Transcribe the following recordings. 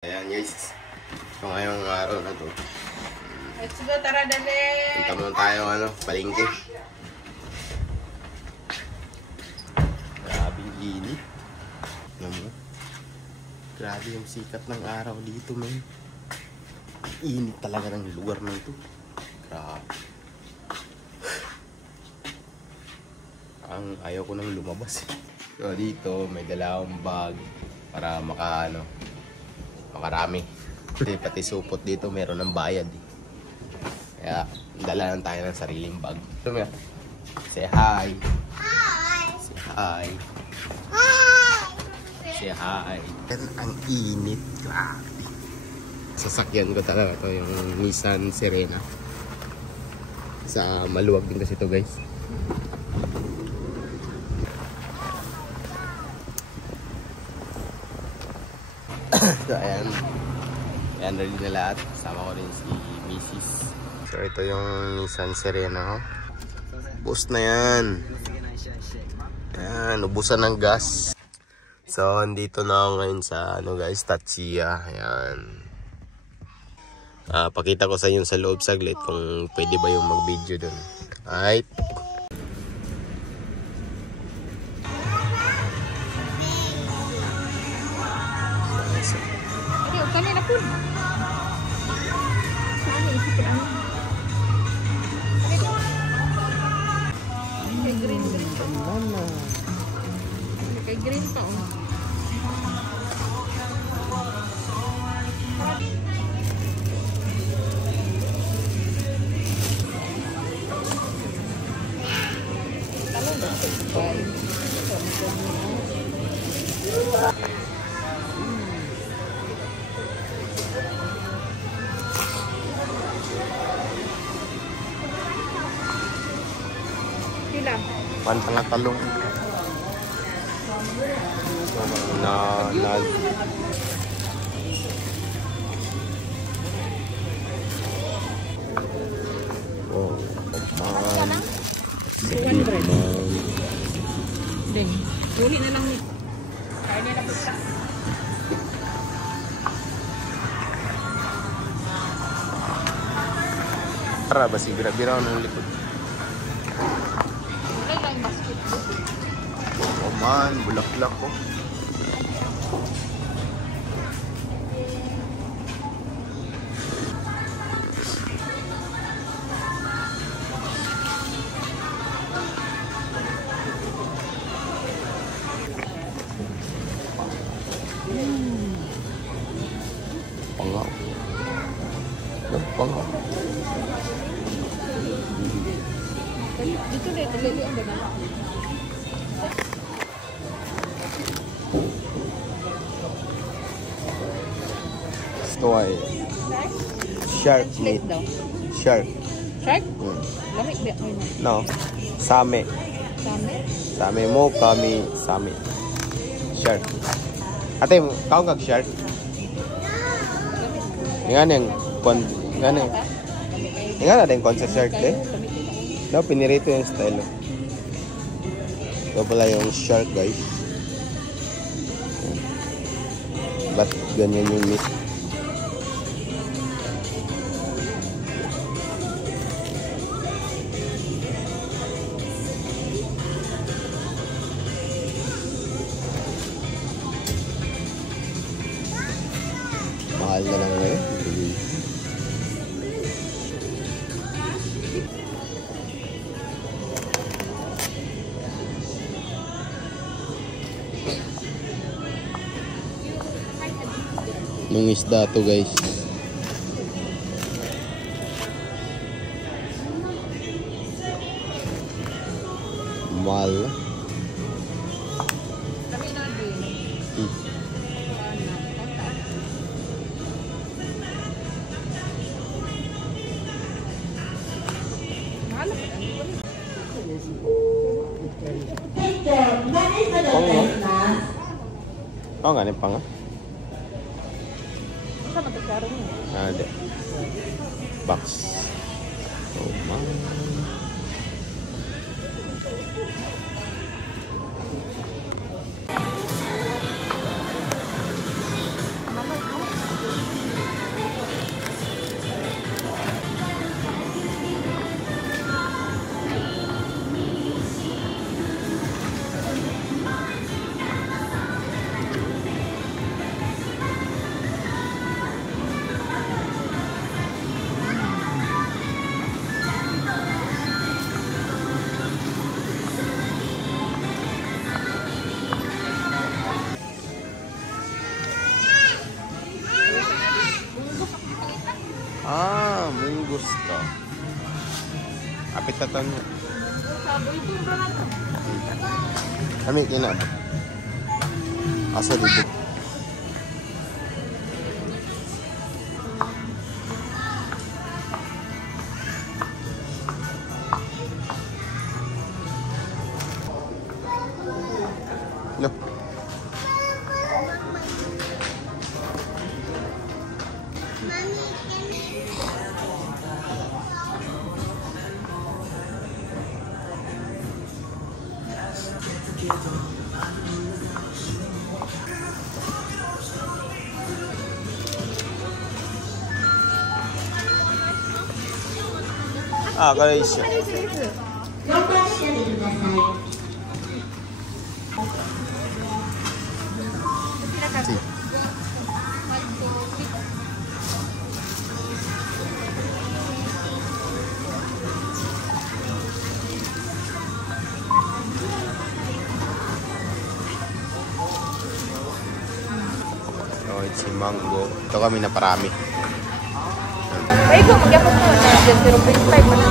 Ayan guys, so ngayong araw na to, Let's go, tara dali! punta muna tayo palengke. Grabing init. Grabe yung sikat ng araw dito, men. Init talaga ng lugar na ito. Grabe. Ayaw ko nang lumabas. So dito may dala akong bag para makarami. Pati supot dito meron ng bayad eh. Kaya dala lang tayo ng sariling bag. Say hi. Hi. Say hi. Hi. Say hi. Ang init. Grabe. Sasakyan ko talaga to yung Nissan Serena. Sa maluwag din kasi to guys. So ayan ready na lahat. Sama ko rin si Mrs. So ito yung Nissan Serena. Boost na yan. Ayan, ubusan ng gas. So andito na ako ngayon sa guys, Tatsuya. Ayan. Pakita ko sa inyo sa loob saglit kung pwede ba yung mag video dun. Alright. Kanina po. Saan isipin ano? Kay green pa. Kay green pa oh. Talo na sa sabay. Pantang talong. Oh, man. 200. Ding. Huli na lang ni. Kaya nila pista. Tara ba si bira-bira ng likod? Oh man, bulaklak ko. Pangaw. Pangaw. Dito dito lili ang ganda. Ito ay shark meat. Shark. Shark? Lamig ba? No. Same. Same? Same mo kami same. Shark. Ate, kau kag shark? Yan yung yan yung. Yan na din sa shark de. No, pinirito yung style. Ito pala yung shark guys. Ba't ganyan yung meat? Mahal na lang ngayon. Nung isda to guys. Mahal. Oh, nga pang. Ada box. Oh man. Mungus to. Kapit na to niya. Kami kinab. Asa dito. No. Kaya siya. Si mango. Ito kami na parami. Baik po, magyapot mo na 0.5 mo na.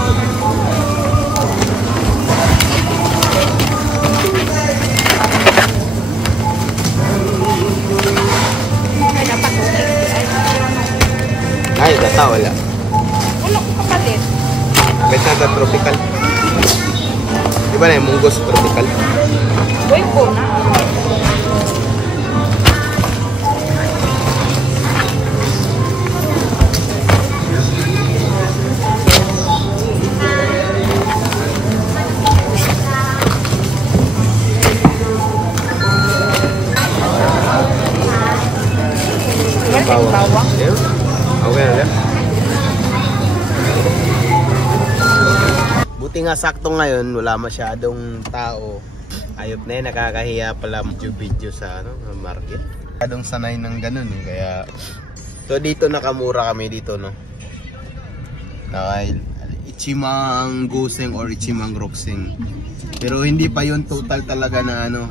Ay, gata wala. Wala ko kapalit. Beta na tropical. Di ba na yung munggos tropical? Boy po na. Bawang. Okay na lang. Buti nga sakto ngayon, wala masyadong tao. Ayop na yun, nakakahiya pala video sa market. Masyadong sanay ng ganun eh, kaya... So dito nakamura kami dito, no? Ichimang Guseng or Ichimang Rokseng. Pero hindi pa yun total talaga na ano.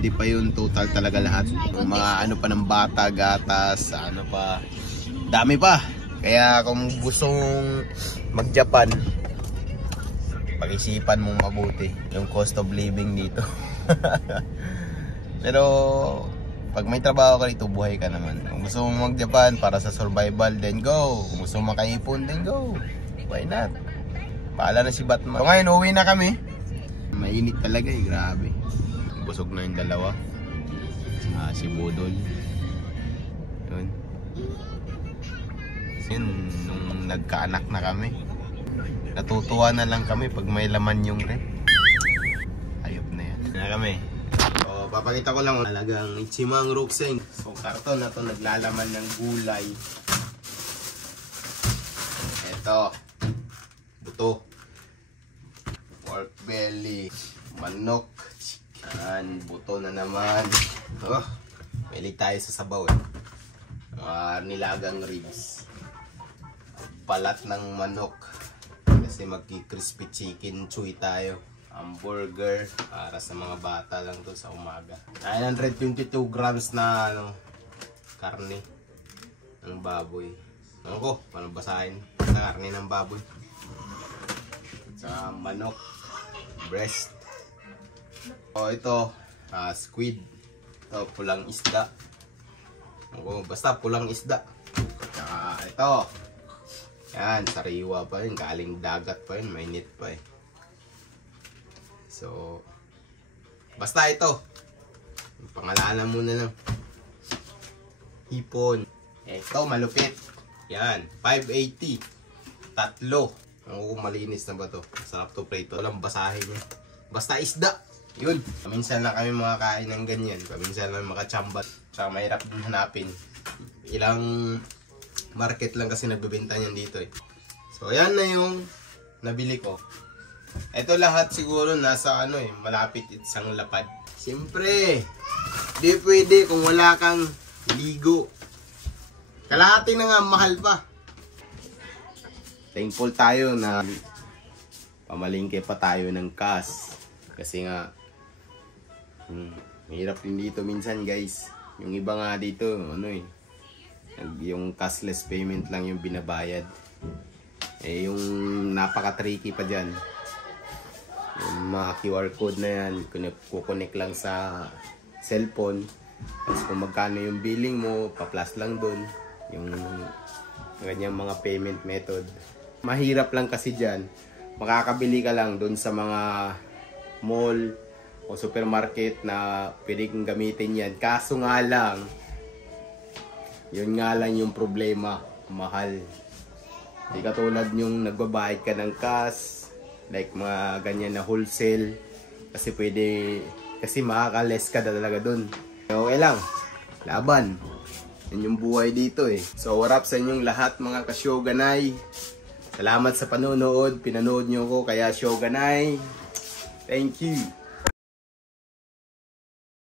Hindi pa yun total talaga lahat. Yung mga ano pa ng bata, gatas, ano pa. Dami pa. Kaya kung gusto mong mag-Japan, pag-isipan mong mabuti yung cost of living dito. Pero pag may trabaho ka dito, buhay ka naman. Kung gusto mong mag-Japan para sa survival, then go. Kung gusto mong makaipon, then go. Why not? Paala na si Batman. So ngayon, uwi na kami. Mainit talaga eh, grabe. Busog na yung dalawa. Si Budol. Yun. Yun, nung nagkaanak na kami, natutuwa na lang kami pag may laman yung rep. Ayop na yan. Na kami. So, papakita ko lang talagang Ichimang Rokseng. So, karton na to naglalaman ng gulay. Ito. Buto. Pork belly. Manok. Buto na naman. Mahilig tayo sa sabaw eh. Nilagang ribs. Balat ng manok. Kasi magki-crispy chicken chewy tayo. Hamburger. Para sa mga bata lang to sa umaga. 922 grams na karne ng baboy. Ano ko? Paano basahin sa karne ng baboy? Sa manok. Breast. Ito, squid. Ito, pulang isda. Basta pulang isda. Ito. Yan, sariwa pa yun. Galing dagat pa yun. Mainit pa eh. So, basta ito. Pangalanan muna lang. Hipon. Ito, malupit. Yan, 580. Tatlo. Malinis na ba to? Sarap to prito. Walang basahin niya. Basta isda. Yun. Paminsan lang kami makakain ng ganyan. Paminsan lang makachambat. Tsaka mahirap din hanapin. Ilang market lang kasi nagbebenta niyan dito eh. So yan na yung nabili ko. Ito lahat siguro nasa malapit isang lapad. Siyempre, di pwede kung wala kang ligo. Kalahati na nga, mahal pa. Thankful tayo na pamalingke pa tayo ng cash. Kasi nga, mahirap din dito minsan guys. Yung iba nga dito, Yung cashless payment lang yung binabayad. Eh, yung napaka-tricky pa dyan. Yung mga QR code na yan, kukonek lang sa cellphone. Tapos kung magkano yung billing mo, pa-plus lang dun. Yung ganyang mga payment method. Mahirap lang kasi dyan. Makakabili ka lang dun sa mga mall o supermarket na pwede kong gamitin yan. Kaso nga lang, yun nga lang yung problema. Mahal. Di katulad yung nagbabayad ka ng cash, like mga ganyan na wholesale, kasi kasi makaka-less ka talaga dun. Okay lang, laban. Yan yung buhay dito eh. So what up sa inyong lahat mga ka-Shoganay. Salamat sa panonood, pinanood nyo ko kaya Shoganay. Thank you.